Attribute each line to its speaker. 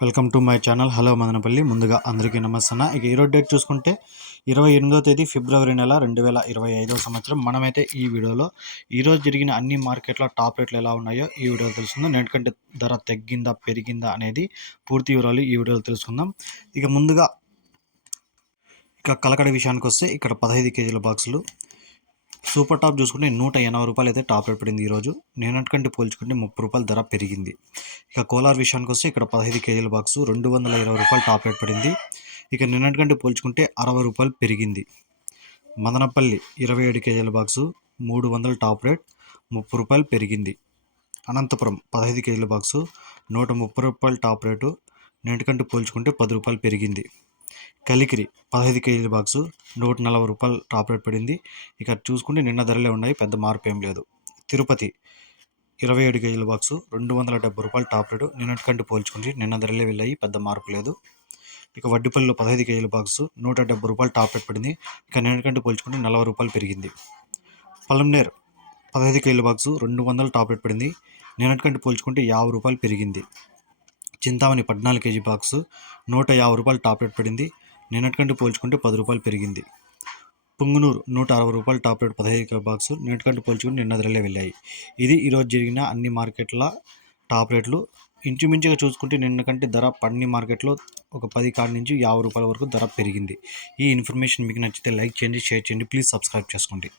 Speaker 1: Welcome to my channel. Hello Madanapalle. ముందుగా అందరికీ నమస్తే ఇక ఈరోజు డేట్ చూసుకుంటే ఇరవై ఎనిమిదో తేదీ ఫిబ్రవరి నెల రెండు వేల ఇరవై ఐదవ సంవత్సరం. మనమైతే ఈ వీడియోలో ఈరోజు జరిగిన అన్ని మార్కెట్ల టాప్ రేట్లు ఎలా ఉన్నాయో ఈ వీడియోలో తెలుసుకుందాం. నేటికంటే ధర తగ్గిందా పెరిగిందా అనేది పూర్తి వివరాలు ఈ వీడియోలో తెలుసుకుందాం. ఇక ముందుగా ఇక కలకడ విషయానికి వస్తే ఇక్కడ పదహైదు కేజీల బాక్సులు సూపర్ టాప్ చూసుకుంటే నూట ఎనభై రూపాయలు అయితే టాప్ రేట్ పడింది ఈరోజు. నేనటికంటే పోల్చుకుంటే ముప్పై రూపాయలు ధర పెరిగింది. ఇక కోలార్ విషయానికి వస్తే ఇక్కడ పదహైదు కేజీల బాక్సు రెండు వందల ఇరవై రూపాయలు టాప్ రేట్ పడింది. ఇక నిన్నటికంటే పోల్చుకుంటే అరవై రూపాయలు పెరిగింది. మదనపల్లి ఇరవై ఏడు కేజీల బాక్సు మూడు వందల టాప్ రేట్ ముప్పై రూపాయలు పెరిగింది. అనంతపురం పదహైదు కేజీల బాక్సు నూట ముప్పై రూపాయలు టాప్ రేటు. నేటికంటే పోల్చుకుంటే పది రూపాయలు పెరిగింది. కలికిరి పదహైదు కేజీల బాక్సు నూట నలభై రూపాయలు టాప్ రేట్ పడింది. ఇక చూసుకుంటే నిన్న ధరలే ఉన్నాయి పెద్ద మార్పు ఏం లేదు. తిరుపతి ఇరవై ఏడు కేజీల బాక్సు రెండు వందల డెబ్బై రూపాయలు టాప్ రేటు. నిన్నటికంటే పోల్చుకుంటే నిన్న ధరలే వెళ్ళాయి పెద్ద మార్పు లేదు. ఇక వడ్డిపల్లిలో పదహైదు కేజీల బాక్సు నూట డెబ్బై రూపాయలు టాప్ రేట్ పడింది. ఇక నిన్నటికంటే పోల్చుకుంటే నలభై రూపాయలు పెరిగింది. పలంనేర్ పదహైదు కేజీల బాక్సు రెండు వందలు టాప్ రేట్ పడింది. నిన్నటికంటే పోల్చుకుంటే యాభై రూపాయలు పెరిగింది. చింతామణి పద్నాలుగు కేజీ బాక్సు నూట యాభై రూపాయలు టాప్ రేట్ పడింది. నిన్నటికంటే పోల్చుకుంటే పది రూపాయలు పెరిగింది. పుంగునూరు నూట అరవై రూపాయలు టాప్ రేట్ పదహైదు బాక్సు నిన్నటికంటే పోల్చుకుని నిన్న ధరలే వెళ్ళాయి. ఇది ఈరోజు జరిగిన అన్ని మార్కెట్ల టాప్ రేట్లు ఇంచుమించుగా చూసుకుంటే నిన్న కంటే ధర పన్ని మార్కెట్లో ఒక పది కాడి నుంచి యాభై రూపాయల వరకు ధర పెరిగింది. ఈ ఇన్ఫర్మేషన్ మీకు నచ్చితే లైక్ చేయండి షేర్ చేయండి. ప్లీజ్ సబ్స్క్రైబ్ చేసుకోండి.